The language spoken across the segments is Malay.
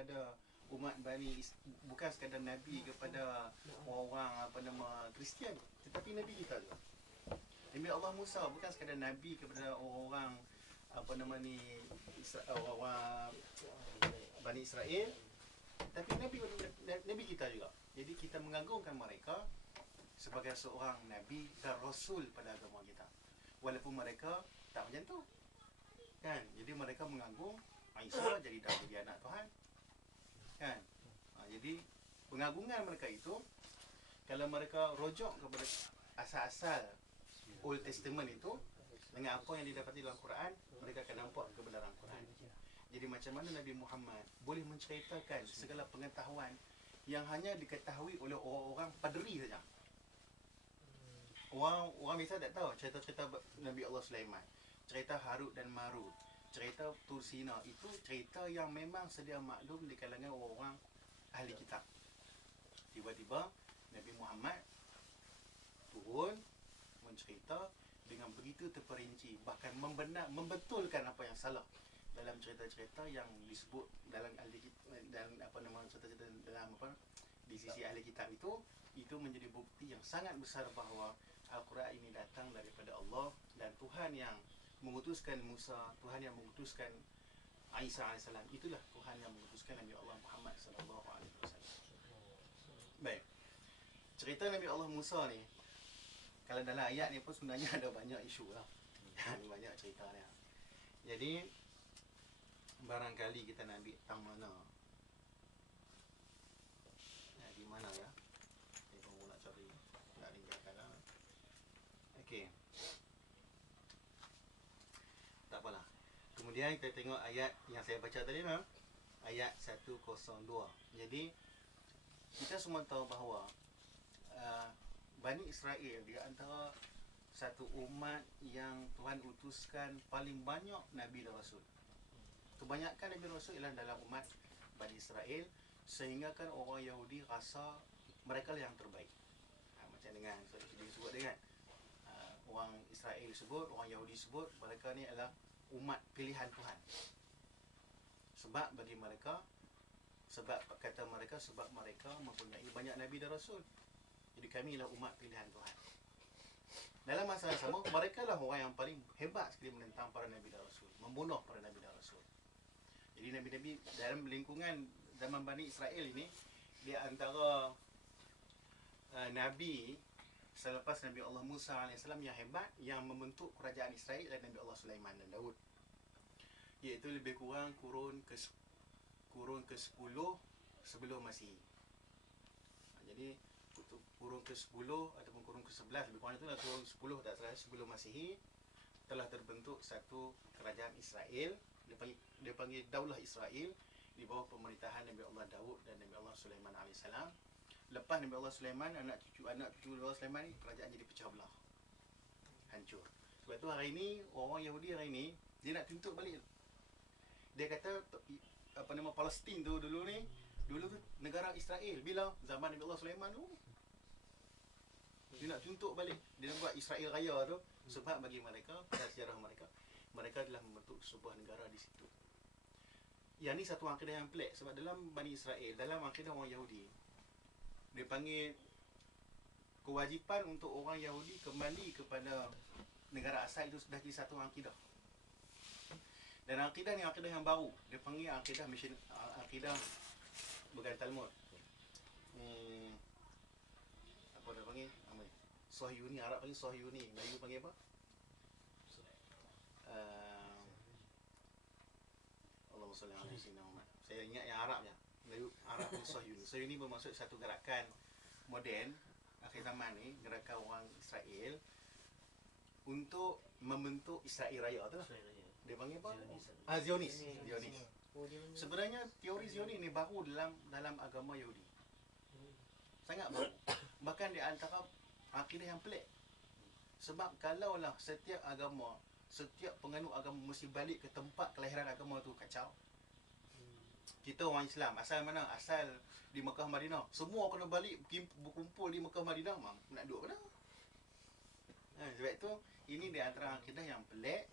kepada umat bukan sekadar Nabi kepada orang Kristian, tetapi Nabi kita juga. Nabi Allah Musa bukan sekadar Nabi kepada orang orang Bani Israel, tapi Nabi kita juga. Jadi kita mengagungkan mereka sebagai seorang Nabi dan Rasul pada agama kita, walaupun mereka tak macam tu kan. Jadi mereka mengagung Isa jadi anak Tuhan kan. Jadi pengagungan mereka itu, kalau mereka rujuk kepada asal-asal Old Testament itu dengan apa yang didapati dalam Quran, mereka akan nampak kebenaran Quran. Jadi macam mana Nabi Muhammad boleh menceritakan segala pengetahuan yang hanya diketahui oleh orang-orang paderi saja. Orang biasa tak tahu cerita-cerita Nabi Allah Sulaiman, cerita Harut dan Marut, cerita Tursina. Itu cerita yang memang sedia maklum di kalangan orang ahli kitab. Tiba-tiba Nabi Muhammad turun mencerita dengan begitu terperinci, bahkan membetulkan apa yang salah dalam cerita-cerita yang disebut dalam ahli dan cerita-cerita dalam di sisi ahli kitab itu menjadi bukti yang sangat besar bahawa Al-Quran ini datang daripada Allah, dan Tuhan yang mengutuskan Musa, Tuhan yang mengutuskan Isa AS, itulah Tuhan yang mengutuskan Nabi Allah Muhammad SAW. Baik, cerita Nabi Allah Musa ni, kalau dalam ayat ni pun sebenarnya ada banyak isu lah. Banyak cerita ni. Jadi barangkali kita nak ambil tang mana? Di mana ya? Saya pun nak cari, nak tinggalkan lah. Okey, tak apalah. Kemudian kita tengok ayat yang saya baca tadi lah, ayat 102. Jadi kita semua tahu bahawa Bani Israel di antara satu umat yang Tuhan utuskan paling banyak Nabi dan Rasul. Kebanyakan Nabi Rasul ialah dalam umat Bani Israel, sehingga kan orang Yahudi rasa mereka lah yang terbaik. Macam dengan disebut dengan orang Israel sebut, orang Yahudi sebut, mereka ni adalah umat pilihan Tuhan. Sebab bagi mereka, sebab kata mereka, sebab mereka mempunyai banyak Nabi dan Rasul. Jadi kami lah umat pilihan Tuhan. Dalam masa yang sama, mereka lah orang yang paling hebat sekali menentang para Nabi dan Rasul, membunuh para Nabi dan Rasul. Jadi Nabi-Nabi dalam lingkungan zaman Bani Israel ini, di antara Nabi selepas Nabi Allah Musa AS yang hebat, yang membentuk kerajaan Israel adalah Nabi Allah Sulaiman dan Daud, iaitu lebih kurang kurun ke-10 sebelum Masihi. Jadi kurun ke-10 ataupun kurun ke-11, lebih kurang itulah kurun 10 tak salah, sebelum Masihi telah terbentuk satu kerajaan Israel. Dia panggil Daulah Israel di bawah pemerintahan Nabi Allah Daud dan Nabi Allah Sulaiman AS. Lepas Nabi Allah Sulaiman, anak cucu Nabi Allah Sulaiman ni, kerajaan jadi pecah belah, hancur. Sebab tu hari ni orang Yahudi hari ni dia nak tuntut balik. Dia kata Palestin tu dulu tu negara Israel. Bila zaman Nabi Allah Sulaiman tu, dia nak tuntut balik. Dia nak buat Israel Raya tu. Sebab bagi mereka, pada sejarah mereka telah membentuk sebuah negara di situ. Yang ni satu akidah yang pelik. Sebab dalam Bani Israel, dalam akidah orang Yahudi, dia panggil kewajipan untuk orang Yahudi kembali kepada negara asal itu sudah jadi satu akidah. Dan akidah ni akidah yang baru. Dia panggil akidah mission, akidah bukan Talmud. Apa dia panggil? Sahyuni, Arab panggil Sahyuni, Melayu panggil apa? Allahumma salli ala sayyidina Muhammad. Saya ingat yang Arab je. Melayu Arab ni Sahyuni. Sahyuni bermaksud satu gerakan moden akhir zaman ni, gerakan orang Israel untuk membentuk Israel Raya tu lah. Dia panggil apa? Zionis. Sebenarnya teori Zionis ni baru dalam agama Yahudi. Sangat baru. Bahkan di antara akidah yang pelik. Sebab kalaulah setiap agama, setiap penganut agama mesti balik ke tempat kelahiran agama tu, kacau. Kita orang Islam, asal mana? Asal di Mekah Madinah. Semua kena balik berkumpul di Mekah Madinah. Nak duduk mana? Sebab itu ini di antara akidah yang pelik,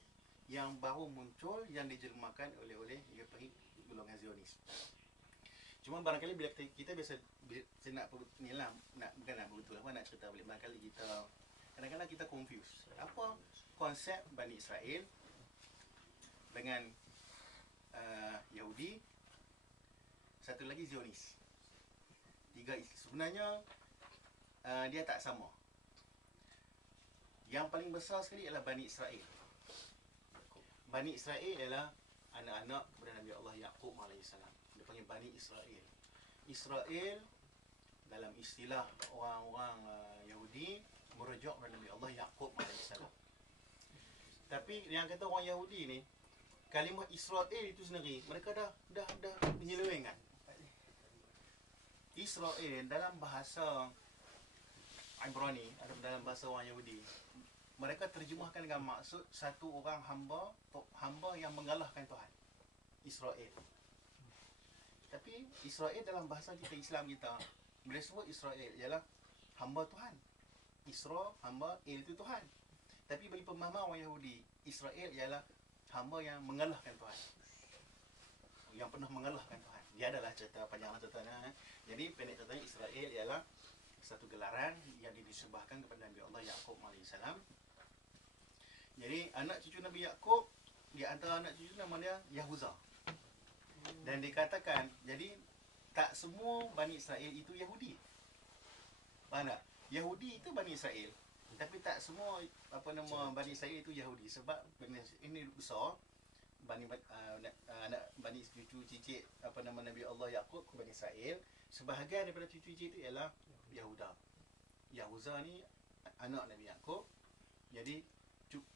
yang baru muncul, yang dijelmakan oleh dia panggil golongan Zionis. Cuma barangkali bila kita biasa saya nak ni lah, bukan nak betul apa nak cerita balik, barangkali kita kadang-kadang kita confuse apa konsep Bani Israel dengan Yahudi, satu lagi Zionis. Tiga sebenarnya dia tak sama. Yang paling besar sekali ialah Bani Israel. Bani Israel ialah anak-anak kepada Nabi Allah Yaqub alaihissalam. Dia panggil Bani Israel. Israel dalam istilah orang-orang Yahudi merujuk kepada Nabi Allah Yaqub alaihissalam. Tapi yang kata orang Yahudi ni, kalimah Israel itu sendiri mereka dah menyelewengkan. Israel dalam bahasa Ibrani, ada dalam bahasa orang Yahudi, mereka terjemahkan dengan maksud satu orang hamba yang mengalahkan Tuhan. Israel. Tapi Israel dalam bahasa kita Islam kita, bila sebut Israel ialah hamba Tuhan. Isra, hamba, El itu Tuhan. Tapi bagi pemahaman orang Yahudi, Israel ialah hamba yang mengalahkan Tuhan, yang pernah mengalahkan Tuhan. Dia adalah cerita panjang ceritanya. Jadi pendek ceritanya, Israel ialah satu gelaran yang disembahkan kepada Nabi Allah Yaqub alaihissalam. Jadi anak cucu Nabi Yaqub, di antara anak cucu nama dia Yahuza. Dan dikatakan, jadi tak semua Bani Israel itu Yahudi. Faham tak? Yahudi itu Bani Israel, tapi tak semua Bani Israel itu Yahudi. Sebab ini besar, anak Bani cucu cicit Nabi Allah Yaqub ke Bani Israel, sebahagian daripada cucu cicit itu ialah Yahuda. Yahuza ni anak Nabi Yaqub. Jadi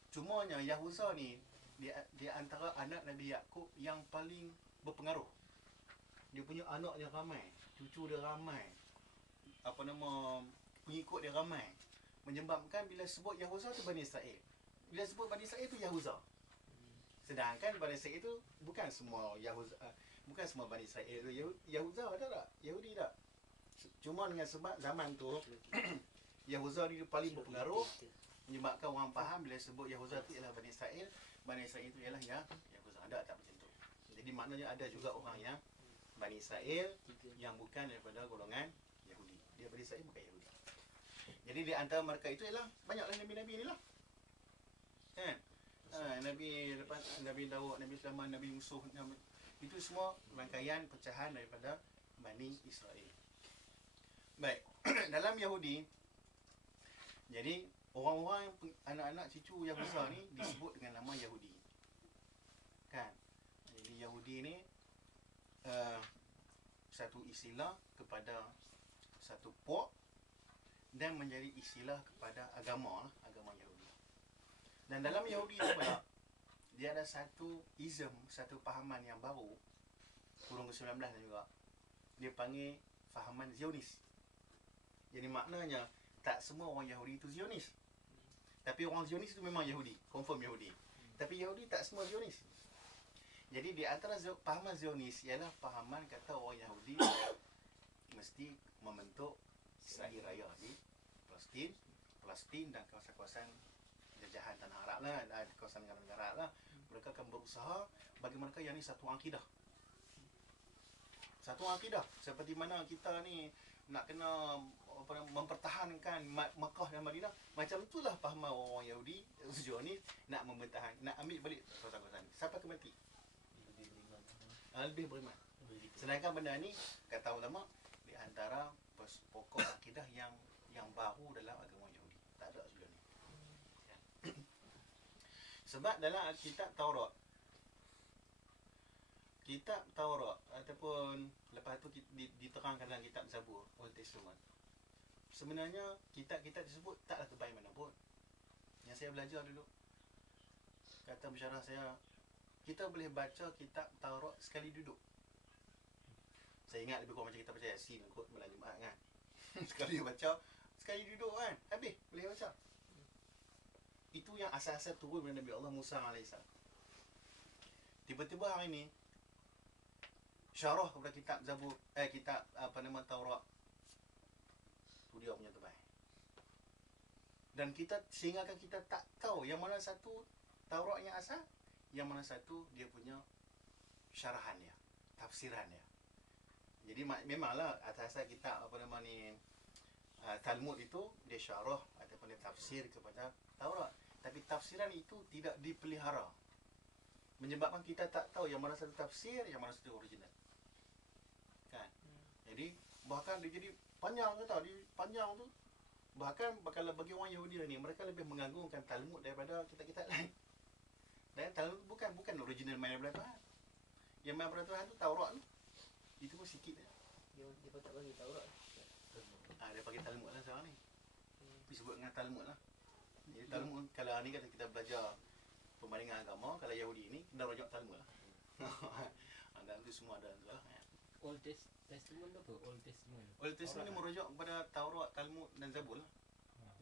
cumanya Yahuza ni di antara anak Nabi Yaqub yang paling berpengaruh. Dia punya anak dia ramai, cucu dia ramai, pengikut dia ramai. Menyebabkan bila sebut Yahuza tu Bani Israel, bila sebut Bani Israel tu Yahuza. Sedangkan Bani Israel itu bukan semua Yahuza, bukan semua Bani Israel itu Yahuza, ada tak? Yahudi tak? Cuma dengan sebab zaman tu Yahuza ni paling berpengaruh, menyebabkan orang faham bila sebut Yahuza tu ialah Bani Israel, Bani Israel itu ialah Yahuza. Ada tak macam tu? Jadi maknanya ada juga orang yang Bani Israel yang bukan daripada golongan Yahudi. Dia Bani Israel bukan Yahudi. Jadi di antara mereka itu ialah banyaklah Nabi-Nabi ni lah. Kan? Nabi lepas Nabi Daud, Nabi Sulaiman, Nabi Yusuf, itu semua rangkaian pecahan daripada Bani Israel. Baik. Dalam Yahudi, jadi orang-orang anak-anak cucu yang besar ni disebut dengan nama Yahudi. Kan? Jadi Yahudi ni satu istilah kepada satu puak dan menjadi istilah kepada agama Yahudi. Dan dalam Yahudi tu pula dia ada satu ism, satu fahaman yang baru, kurun ke-19 juga. Dia panggil fahaman Zionis. Jadi maknanya tak semua orang Yahudi itu Zionis. Tapi orang Zionis itu memang Yahudi, confirm Yahudi. Tapi Yahudi tak semua Zionis. Jadi di antara fahaman Zionis ialah fahaman kata orang Yahudi mesti membentuk Israel Raya di Palestin dan kawasan-kawasan jajahan tanah Arab lah, kawasan negara Arab lah. Mereka akan berusaha bagi mereka yang ni satu akidah. Satu akidah. Seperti mana kita ni nak kena mempertahankan Makkah dan Madinah, macam itulah fahaman orang Yahudi Zionis nak mempertahankan, nak ambil balik kawasan-kawasan sampai ke mati. Lebih beriman. Sedangkan benda ni kata ulama di antara pokok akidah yang baru dalam agama Yahudi. Tak ada sebelum ni. Sebab dalam kitab Taurat ataupun lepas tu diterangkan dalam kitab Zabur, Old Testament, sebenarnya kitab-kitab tersebut taklah terbaik mana pun. Yang saya belajar dulu, kata pensyarah saya, kita boleh baca kitab Taurat sekali duduk. Saya ingat lebih kurang macam kita baca Yasin kot malam Jumaat kan. Sekali baca, sekali duduk kan, habis boleh baca. Itu yang asal-asal turun dari Nabi Allah Musa AS. Tiba-tiba hari ni syarah kepada kitab Zabur, kitab Taurat, tu dia punya terbaik. Dan sehingga kita tak tahu yang mana satu Taurat yang asal, yang mana satu dia punya syarahan dia, tafsiran dia. Jadi memanglah asas kitab apa nama ni, Talmud itu dia syarah ataupun dia tafsir kepada Taurat. Tapi tafsiran itu tidak dipelihara. Menyebabkan kita tak tahu yang mana satu tafsir, yang mana satu original. Kan? Jadi bahkan dia jadi panjang tu tau, dia panjang tu. Bahkan kalau bagi orang Yahudi ni, mereka lebih mengagungkan Talmud daripada kitab-kitab lain. Dan Talmud bukan original main daripada Tuhan. Yang main daripada Tuhan tu Taurat tu. Itu pun sikit je. Dia pun tak bagi Taurat. Dia pakai Talmud lah sekarang ni. Disebut dengan Talmud lah. Jadi Talmud, kalau ni kata kita belajar perbandingan agama, kalau Yahudi ni kena rujuk Talmud lah. Dan tu semua ada tu lah. Old Testament apa? Old Testament. Old Testament ni merujuk kepada Taurat, Talmud dan Zabur lah.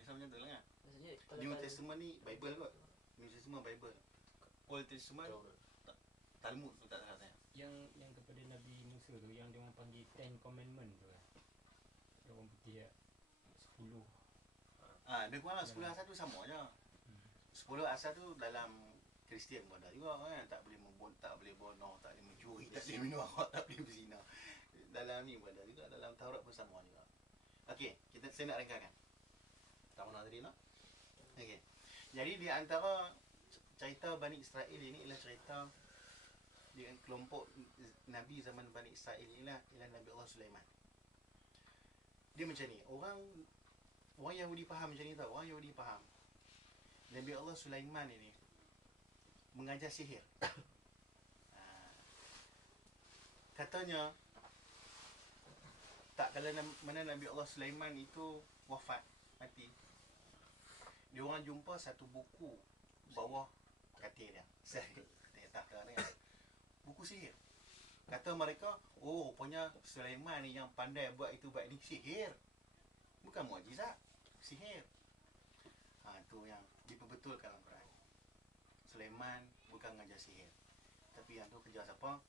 Bisa macam tu lah kan. Maksudnya kalau New Testament ni Bible kot. New Testament Bible. Old Testament Talmud tu tak salah saya. Yang kepada Nabi Musa tu, yang dia orang panggil Ten Commandment tu kan. Yang orang putih ya. 10. Lebih kurang lah 10 asal tu sama je. 10 asal tu dalam Kristian pun ada juga kan. Tak boleh tak boleh bunuh, tak boleh mencuri, tak boleh minum arak, tak boleh berzina. Dalam ni pun ada juga, dalam Taurat pun sama juga. Okey, saya nak renggakan. Tak mana tadi nak? Okey. Jadi di antara cerita Bani Israel ini ialah cerita di kelompok Nabi zaman Bani Israel inilah ialah Nabi Allah Sulaiman. Dia macam ni, orang Yahudi faham macam ni tau. Orang Yahudi faham Nabi Allah Sulaiman ini mengajar sihir. Katanya tak kala mana Nabi Allah Sulaiman itu wafat, mati, dia orang jumpa satu buku bawah katil dia. Tahta dia. Buku sihir. Kata mereka, oh rupanya Sulaiman ni yang pandai buat itu buat ini sihir. Bukan mukjizat, sihir. Tu yang diperbetulkan dalam Quran. Sulaiman bukan mengajar sihir. Tapi yang tu kerja siapa?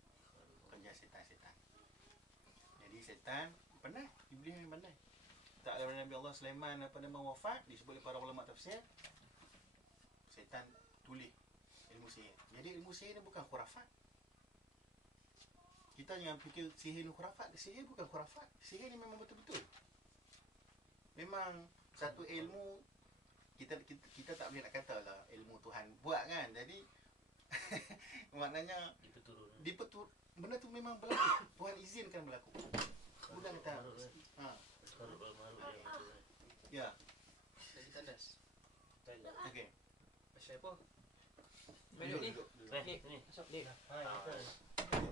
Kerja setan-setan. Jadi setan pandai, iblis ni pandai. Tak ada Nabi Allah Sulaiman apa nama wafat, disebut oleh para ulama tafsir, setan tulis ilmu sihir. Jadi ilmu sihir ni bukan khurafat. Kita yang fikir sihir ni khurafat, sihir bukan khurafat. Sihir ni memang betul-betul. Memang satu ilmu kita tak boleh nak kata lah ilmu Tuhan buat kan. Jadi maknanya benda tu memang berlaku. Tuhan izinkan berlaku. Bukan kata ya. Jadi tandas. Okey. Pasal apa? Duduk, Ni. duduk. Ni. Masuk ni.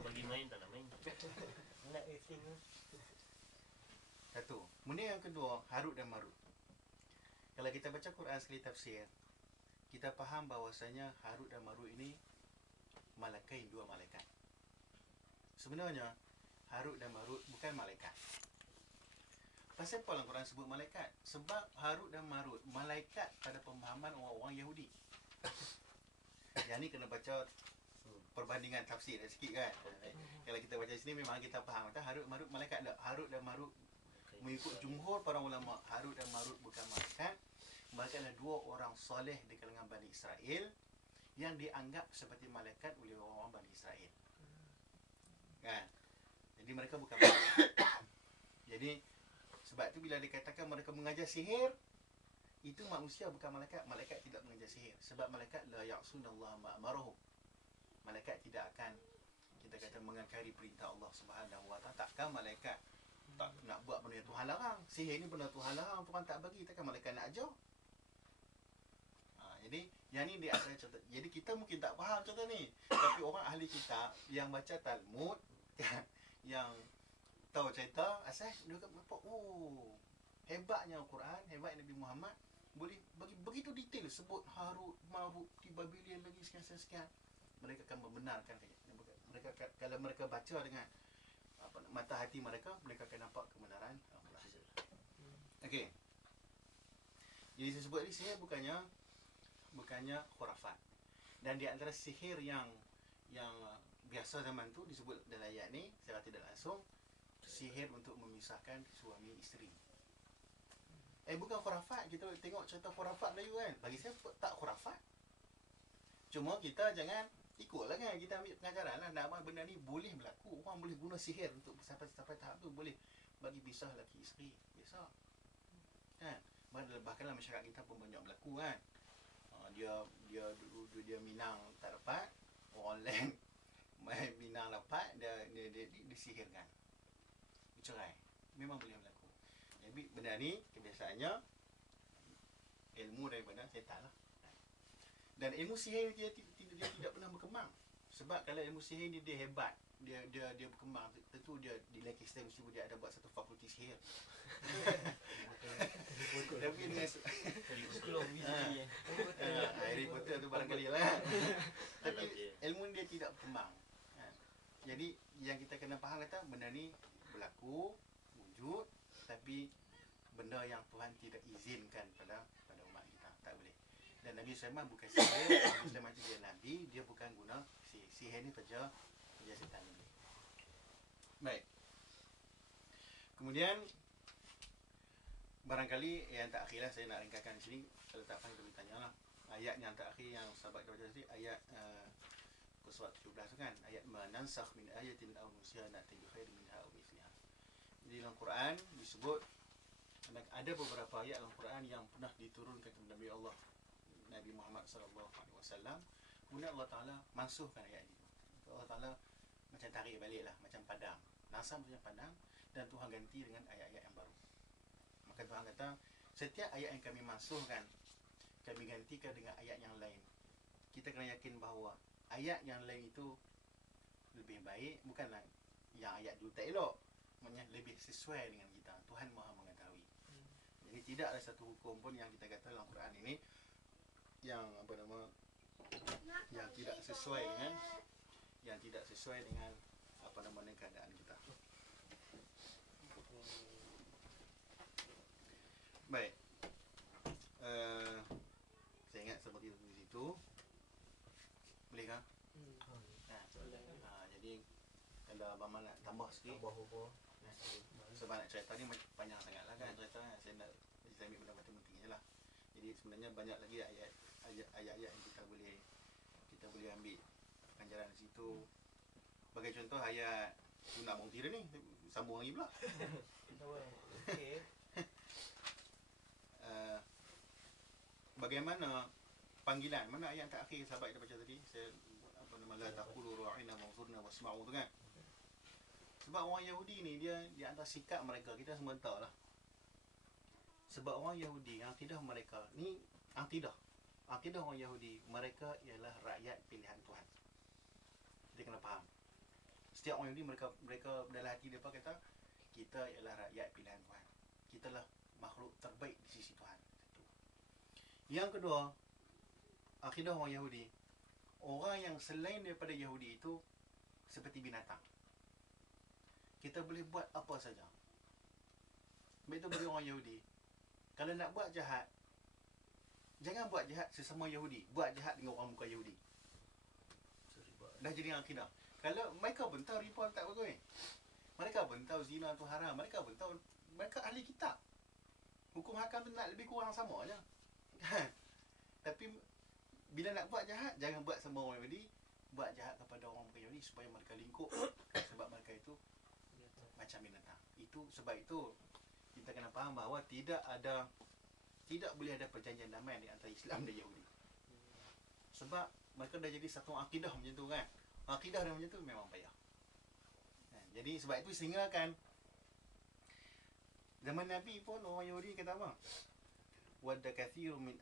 Bagi main tak nak main. Nak racing. Satu. Benda yang kedua, Harut dan Marut. Kalau kita baca Quran sekali tafsir, kita faham bahawasanya Harut dan Marut ini malaikat, dua malaikat. Sebenarnya Harut dan Marut bukan malaikat. Pasal apa dalam Quran sebut malaikat? Sebab Harut dan Marut malaikat pada pemahaman orang-orang Yahudi. Yang ni kena baca perbandingan tafsir sikit kan. Kalau kita baca sini memang kita faham kata Harut Marut malaikat tak. Harut dan Marut mengikut jumhur para ulama, Harut dan Marut bukan malaikat. Mereka adalah dua orang soleh di kalangan Bani Israel yang dianggap seperti malaikat oleh orang-orang Bani Israel. Kan? Jadi mereka bukan malaikat. Jadi sebab tu bila dikatakan mereka mengajar sihir, itu manusia bukan malaikat. Malaikat tidak mengajar sihir. Sebab malaikat la ya'sunallaha ma amarahum. Malaikat tidak akan kita kata mengingkari perintah Allah Subhanahu wa taala. Takkan malaikat tak nak buat benda yang Tuhan larang. Sihir ni benda Tuhan larang, Tuhan tak bagi, takkan malaikat nak ajar. Jadi yang ni dia ada contoh. Jadi kita mungkin tak faham contoh ni. Tapi orang ahli kitab yang baca Talmud yang tahu cerita asal dia nampak, oh hebatnya Al-Quran, hebat Nabi Muhammad boleh bagi begitu detail sebut Harut, Marut di Babylon lagi sekian-sekian. Mereka akan membenarkan mereka kalau mereka baca dengan mata hati mereka akan nampak kebenaran Al-Quran. Okey. Jadi saya sebut ni sihir bukannya khurafat. Dan di antara sihir yang biasa zaman tu disebut dalam ayat ni secara tidak langsung, sihir untuk memisahkan suami isteri. Bukan khurafat. Kita tengok cerita khurafat Melayu kan, bagi saya tak khurafat. Cuma kita jangan Ikutlah kan, kita ambil pengajaran lah. Nak amal benda ni boleh berlaku. Orang boleh guna sihir untuk sampai tahap tu. Boleh bagi pisah laki isteri. Biasa. Kan? Bahkan dalam masyarakat kita pun banyak berlaku kan. Dia Minang tak dapat, orang lain Minang dapat, dia disihirkan, bercerai. Memang boleh berlaku. Jadi benda ni kebiasaannya ilmu daripada setan lah. Dan ilmu sihir dia tidak pernah berkembang. Sebab kalau ilmu sihir ni dia hebat, dia berkembang, tentu dia di Lancaster mesti dia ada buat satu fakulti sihir. Tapi dengan Sekolah biji. Harry Potter tu barangkali lah. Tapi ilmu dia tidak berkembang. Jadi yang kita kena faham kata benda ni berlaku, wujud, tapi benda yang Tuhan tidak izinkan pada umat kita. Tak boleh. Dan Nabi Sulaiman bukan sihir. Nabi Sulaiman itu dia Nabi, dia bukan guna sihir. Sihir ni kerja setan ni. Baik. Kemudian barangkali yang tak akhir lah saya nak ringkaskan di sini. Kalau tak faham kita boleh tanya lah. Ayat yang tak akhir yang sahabat kita baca tadi, ayat surat 17 tu kan, ayat manansakh min ayatin aw nusiha na'ti bi khairin minha aw mithliha. Jadi dalam Quran disebut ada beberapa ayat dalam Quran yang pernah diturunkan kepada Nabi Allah Nabi Muhammad sallallahu alaihi wasallam. Kemudian Allah Taala mansuhkan ayat itu. Allah Taala macam tarik balik lah, macam padam. Nasam punya padam dan Tuhan ganti dengan ayat-ayat yang baru. Maka Tuhan kata, setiap ayat yang kami mansuhkan, kami gantikan dengan ayat yang lain. Kita kena yakin bahawa ayat yang lain itu lebih baik, bukanlah yang ayat dulu tak elok, maksudnya lebih sesuai dengan kita. Tuhan Maha mengetahui. Jadi tidak ada satu hukum pun yang kita kata dalam Quran ini yang yang tidak sesuai dengan keadaan kita. Baik. Saya ingat seperti itu di situ. Boleh kah? Jadi kalau Abang Man nak tambah sikit. Sebab nak cerita ni panjang sangat lah kan cerita. Saya ambil benda-benda penting je lah. Jadi sebenarnya banyak lagi ayat-ayat yang kita boleh ambil pengajaran di situ. Bagi contoh ayat tu nak bong tira ni, sambung lagi pula. Okey. Bagaimana panggilan, mana ayat tak akhir sahabat kita baca tadi, saya la taqulu ra'ina wanzurna wasma'u tu kan. Sebab orang Yahudi ni dia antara sikap mereka, kita semua tahu lah. Sebab orang Yahudi, akidah mereka ni akidah orang Yahudi, mereka ialah rakyat pilihan Tuhan. Kita kena faham. Setiap orang Yahudi mereka dalam hati mereka kata kita ialah rakyat pilihan Tuhan. Kita lah makhluk terbaik di sisi Tuhan. Yang kedua, akidah orang Yahudi, orang yang selain daripada Yahudi itu seperti binatang. Kita boleh buat apa saja. Begitu bagi orang Yahudi. Kalau nak buat jahat, jangan buat jahat sesama Yahudi, buat jahat dengan orang bukan Yahudi. Dah jadi akidah. Kalau mereka pun tahu riba tak bagus. Mereka pun tahu zina tu haram. Mereka pun tahu, mereka ahli kitab. Hukum hakam tu nak lebih kurang sama je. Tapi bila nak buat jahat, jangan buat sama orang Yahudi, buat jahat kepada orang bukan Yahudi supaya mereka lingkup. Sebab mereka itu macam binatang. Itu sebab itu kita kena faham bahawa tidak boleh ada perjanjian damai di antara Islam dan Yahudi. Sebab mereka dah jadi satu akidah macam tu kan. Akidah dia macam tu memang payah. Jadi sebab itu sehingga kan zaman Nabi pun orang Yahudi kata apa? Wadda kathir min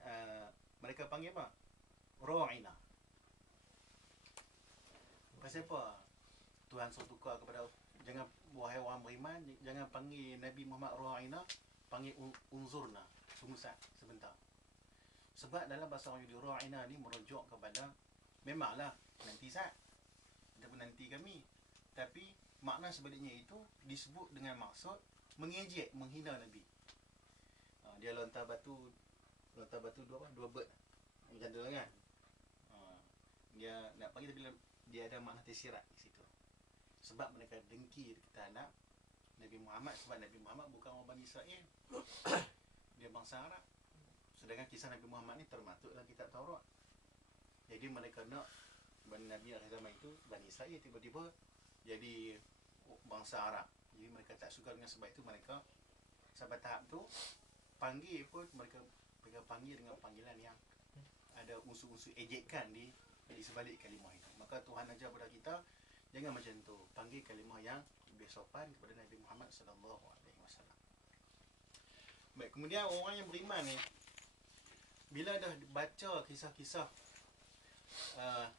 mereka panggil apa? Ra'ina. Pasal apa? Tuhan suruh tukar kepada, jangan, wahai orang beriman, jangan panggil Nabi Muhammad Ra'ina, panggil unzurna, tunggu sebentar. Sebab dalam bahasa orang Yahudi, Ra'ina ni merujuk kepada, memanglah nanti kita pun nanti kami, tapi makna sebaliknya itu disebut dengan maksud mengejek, menghina Nabi. Dia lontar batu dua bird macam tu kan. Dia nak panggil tapi dia ada makna tersirat di situ. Sebab mereka dengki terhadap Nabi Muhammad, sebab Nabi Muhammad bukan orang Bani Israel. Dia bangsa Arab. Sedangkan kisah Nabi Muhammad ni termasuk dalam kitab Taurat. Jadi mereka nak Nabi akhir zaman itu Bani Israel tiba-tiba jadi bangsa Arab. Jadi mereka tak suka dengan sebab itu mereka sampai tahap tu panggil pun mereka panggil dengan panggilan yang ada unsur-unsur ejekan di sebalik kalimah itu. Maka Tuhan ajar kepada kita jangan macam tu, panggil kalimah yang lebih sopan kepada Nabi Muhammad sallallahu alaihi wasallam. Baik, kemudian orang yang beriman ni bila dah baca kisah-kisah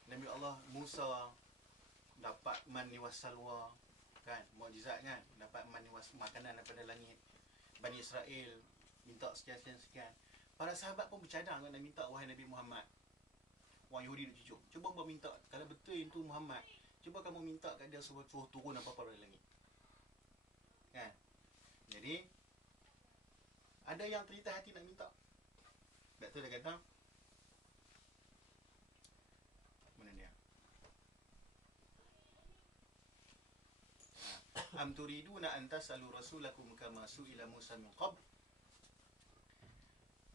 Nabi Allah Musa dapat manni wassalwa, kan, mukjizat kan, dapat manni makanan daripada langit. Bani Israel minta sekian. Para sahabat pun bercadang nak minta, wahai Nabi Muhammad. Orang Yahudi nak cucuk, cuba kau minta, kalau betul itu Muhammad, cuba kamu minta kat dia suruh turun apa-apa dari langit, kan. Jadi ada yang terita hati nak minta. Sebab tu dia kata, mana dia? Am turiduna an tasalu rasulakum kama su'ila Musa min qabl.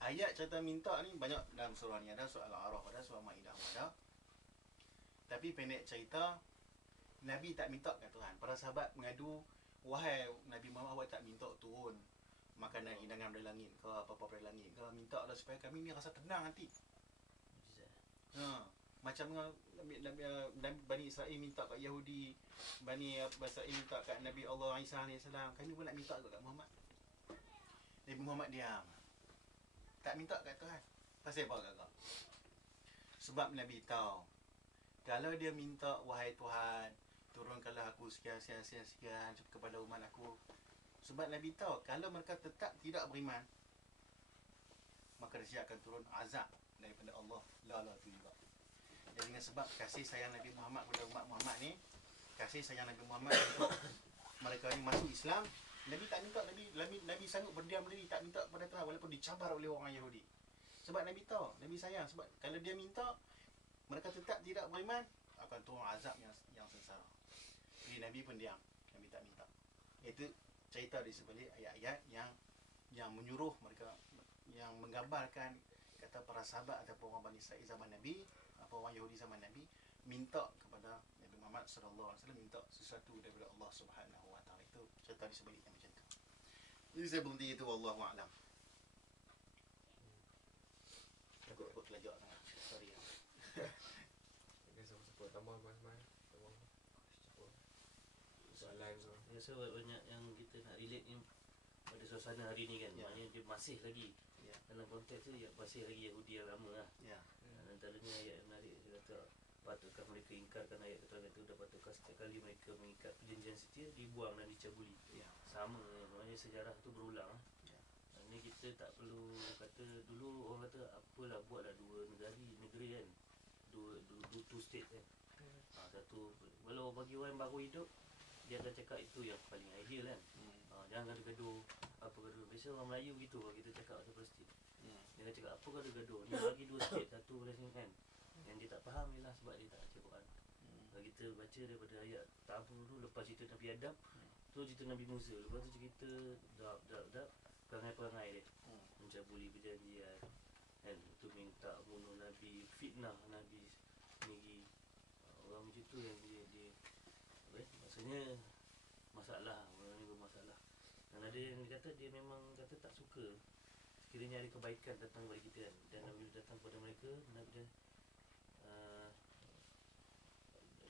Ayat cerita minta ni banyak dalam surah ni, ada surah Al-A'raf, ada surah Maidah, ada. Tapi pendek cerita, Nabi tak minta kat Tuhan. Para sahabat mengadu, wahai Nabi Muhammad, awak tak minta turun makanan hidangan dari langit ke apa-apa dari langit ke, minta lah supaya kami ni rasa tenang hati. Macam Bani Israel minta kat Yahudi, Bani Israel minta kat Nabi Allah Isa AS, kami pun nak minta kat Muhammad. Nabi Muhammad diam, tak minta kat Tuhan. Pasal apa kakak? Sebab Nabi tahu, kalau dia minta, wahai Tuhan, turunkanlah aku sekian kepada umat aku. Sebab Nabi tahu, kalau mereka tetap tidak beriman, maka dia akan turun azab daripada Allah. La tu juga. Dan dengan sebab kasih sayang Nabi Muhammad kepada umat Muhammad ni, kasih sayang Nabi Muhammad untuk mereka ni masuk Islam, Nabi tak minta, Nabi sanggup berdiam diri, tak minta kepada Tuhan walaupun dicabar oleh orang Yahudi. Sebab Nabi tahu, Nabi sayang. Sebab kalau dia minta, mereka tetap tidak beriman, akan turun azab yang sengsara. Jadi Nabi pun diam, Nabi tak minta. Itu cerita di sebalik ayat-ayat yang menyuruh mereka, yang menggambarkan kata para sahabat ataupun orang Bani Israel zaman Nabi, apa orang Yahudi zaman Nabi, minta kepada Nabi Muhammad sallallahu alaihi wasallam, minta sesuatu daripada Allah Subhanahu wa taala. Itu cerita di sebaliknya macam tu. Jadi saya berhenti itu, wallahu a'lam. Takut terlajak sangat. Sorry. Siapa tambah mas-mas, soalan tu. Rasa banyak yang kita nak relate ni pada suasana hari ni kan. Maknanya dia masih lagi dalam konteks tu, masih lagi Yahudi yang lama lah. Antaranya ayat yang menarik, dia kata patutkah mereka ingkarkan ayat keterangan itu, dan patutkah setiap kali mereka mengikat perjanjian setia dibuang dan dicabuli. Sama, maknanya sejarah tu berulang. Maknanya kita tak perlu kata, dulu orang kata apalah buatlah dua negeri kan, two state kan. Satu, kalau bagi orang yang baru hidup, dia akan cakap itu yang paling ideal kan. Jangan gaduh-gaduh, apa gaduh. Biasa orang Melayu gitu kalau kita cakap pasal Palestin. Dia akan cakap apa gaduh-gaduh, ni bagi dua state, satu Palestin kan. Yang dia tak faham ialah sebab dia tak baca Quran. Kalau kita baca daripada ayat tabu dulu, lepas cerita Nabi Adam, tu cerita Nabi Musa, lepas tu cerita dap perangai-perangai dia, mencabuli perjanjian kan, tu minta bunuh Nabi, fitnah Nabi sendiri. Orang macam tu yang dia maksudnya masalah, orang ni bermasalah. Dan ada yang kata dia memang kata tak suka sekiranya ada kebaikan datang kepada kita kan. Dan bila datang kepada mereka,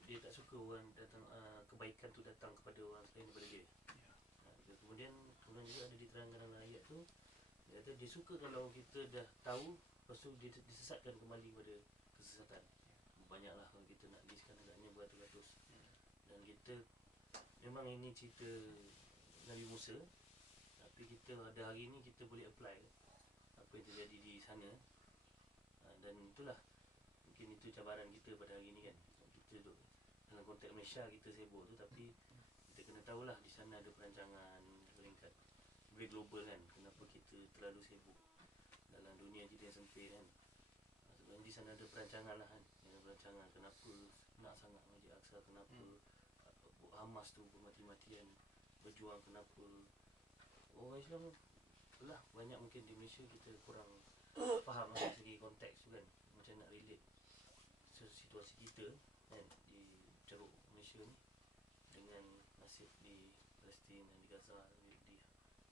dia tak suka orang datang, kebaikan tu datang kepada orang selain daripada dia. Kemudian juga ada diterangkan dalam ayat tu, dia kata dia suka kalau kita dah tahu, lepas tu dia disesatkan kembali pada kesesatan. Banyaklah kalau kita nak listkan agaknya beratus-ratus. Dan kita memang ini cerita Nabi Musa, tapi kita ada hari ni kita boleh apply apa yang terjadi di sana. Dan itulah mungkin itu cabaran kita pada hari ni kan. Kita duduk dalam konteks Malaysia, kita sibuk tu, tapi kita kena tahulah di sana ada perancangan peringkat lebih global kan. Kenapa kita terlalu sibuk dalam dunia kita yang sempit kan. Sebenarnya di sana ada perancangan lah kan. Perancangan kenapa nak sangat Masjid Aqsa, kenapa Hamas tu bermati-matian berjuang, kenapa orang Islam lah banyak mungkin di Malaysia kita kurang faham dari segi konteks tu kan, macam nak relate situasi kita kan, di Ceruk Malaysia ni, dengan nasib di Palestin dan di Gaza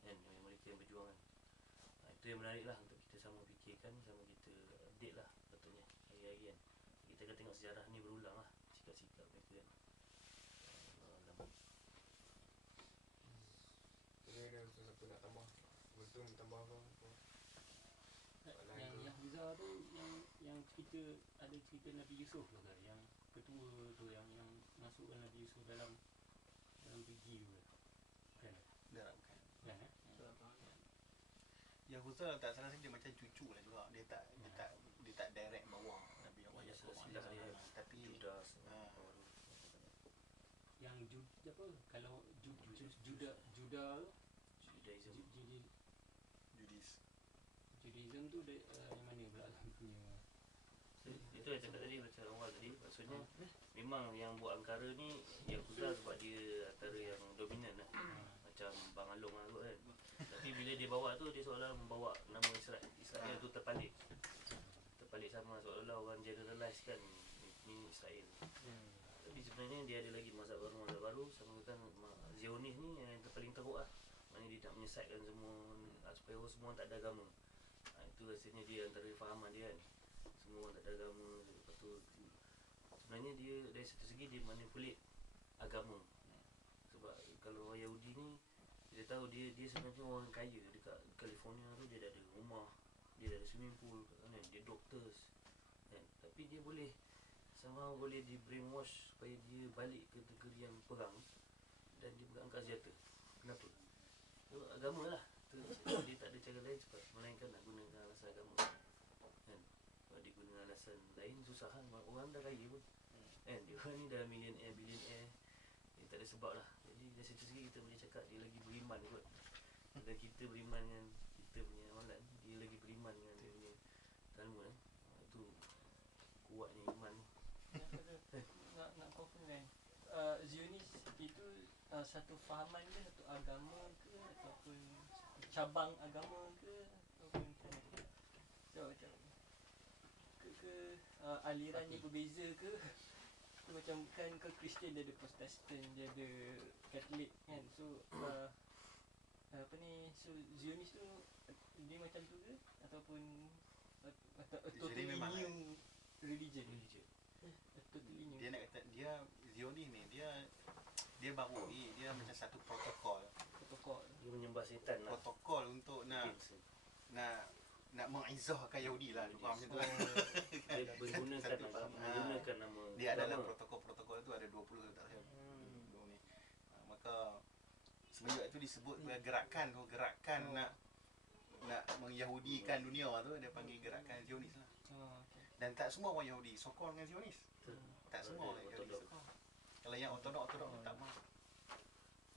kan, yang mereka yang berjuang kan. Itu yang menarik lah untuk kita sama fikirkan, sama kita update lah patutnya hari-hari kan. Kita akan tengok sejarah ni berulang lah, sikap-sikap mereka kan. Jadi ada siapa nak tambah? Betul tambah apa? Yang Yahuza tu yang cerita, ada cerita Nabi Yusuf tu kan, yang ketua tu yang masukkan Nabi Yusuf dalam biji tu kan. Dah bukan. Kan Yahuza tak salah saya dia macam cucu lah juga. Dia tak direct bawa Nabi Allah Ya, Yaqub silap dia. tapi Judas yang apa kalau Juda Judaism. Judaism tu yang mana pula lah punya. Itu yang cakap tadi macam awal tadi, maksudnya memang yang buat angkara ni Yahuza sebab dia antara yang dominan lah, macam Bang Along lah kot kan. Tapi bila dia bawa tu, dia seolah membawa nama Israel tu terpalit sama, seolah-olah orang generalize kan ni Israel. Tapi sebenarnya dia ada lagi mazhab baru, sama kan Zionis ni yang paling teruk lah. Maknanya dia nak menyesatkan semua supaya semua tak ada agama. Itu rasanya dia antara fahaman dia kan, semua orang tak ada agama. Lepas tu sebenarnya dia dari satu segi dia manipulate agama. Sebab kalau orang Yahudi ni, dia tahu dia sebenarnya orang kaya. Dekat California tu dia dah ada rumah, dia dah ada swimming pool kan, dia doctors kan. Tapi dia boleh somehow boleh di brainwash supaya dia balik ke negeri yang perang dan dia berangkat senjata. Kenapa? Agama lah. Dia tak ada cara lain sebab melainkan nak gunakan alasan agama kan. Kalau dia guna alasan lain susah kan, orang dah kaya pun kan, dia orang ni dah millionaire, billionaire, dia tak ada sebab lah. Jadi dari situ segi kita boleh cakap dia lagi beriman kot. Dan kita beriman dengan kita punya amalan, dia lagi beriman dengan dia punya Talmud itu kuatnya iman ni. Nak confirm kan, Zionis itu satu fahaman ke, satu agama ke, ataupun cabang agama ke, ataupun macam mana? So macam ke alirannya berbeza ke? Macam kan ke Kristian dia ada Protestan, dia ada Katolik kan. So apa ni, so Zionis tu dia macam tu ke, ataupun totally memang new religion? Totally new. dia nak kata dia Zionis ni dia baru ni dia macam satu protokol Dia menyembah setan lah. protokol untuk nak mengizzahkan Yahudi lah, faham macam tu kan. Dia menggunakan nama Dia dalam agama. protokol tu ada 20 tak saya. Ni. Maka semenjak itu disebut gerakan nak mengyahudikan dunia tu, dia panggil gerakan Zionis lah. Okay. Dan tak semua orang Yahudi sokong dengan Zionis. Tak semua orang Yahudi Ortodok. sokong. Kalau yang ortodok tak mau.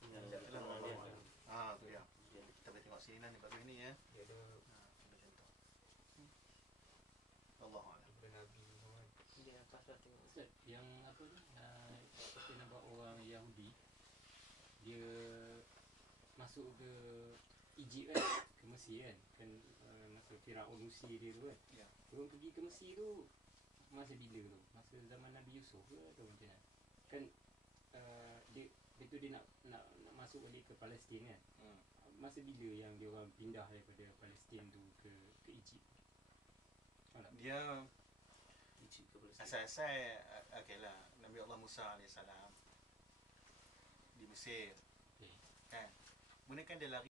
Tu dia. Kita boleh tengok sini ni baru ini ya. Dia ada Macam tu. Allah Allah. Ibn Nabi Muhammad. Dia pas-pas tengok. Ustaz, yang apa ni, kita nampak orang Yahudi dia masuk ke Egypt kan, ke Mesir kan masa Firaun usir dia tu kan. Ya. Orang pergi ke Mesir tu masa bila tu? Masa zaman Nabi Yusuf ke atau macam mana? Kan dia tu dia nak masuk balik ke Palestin kan. Masa bila yang dia orang pindah daripada Palestin tu ke Egypt? Dia Egypt ke Palestin. asal-asal okeylah Nabi Allah Musa AS di Mesir Okay. kan. Kemudian kan dia lari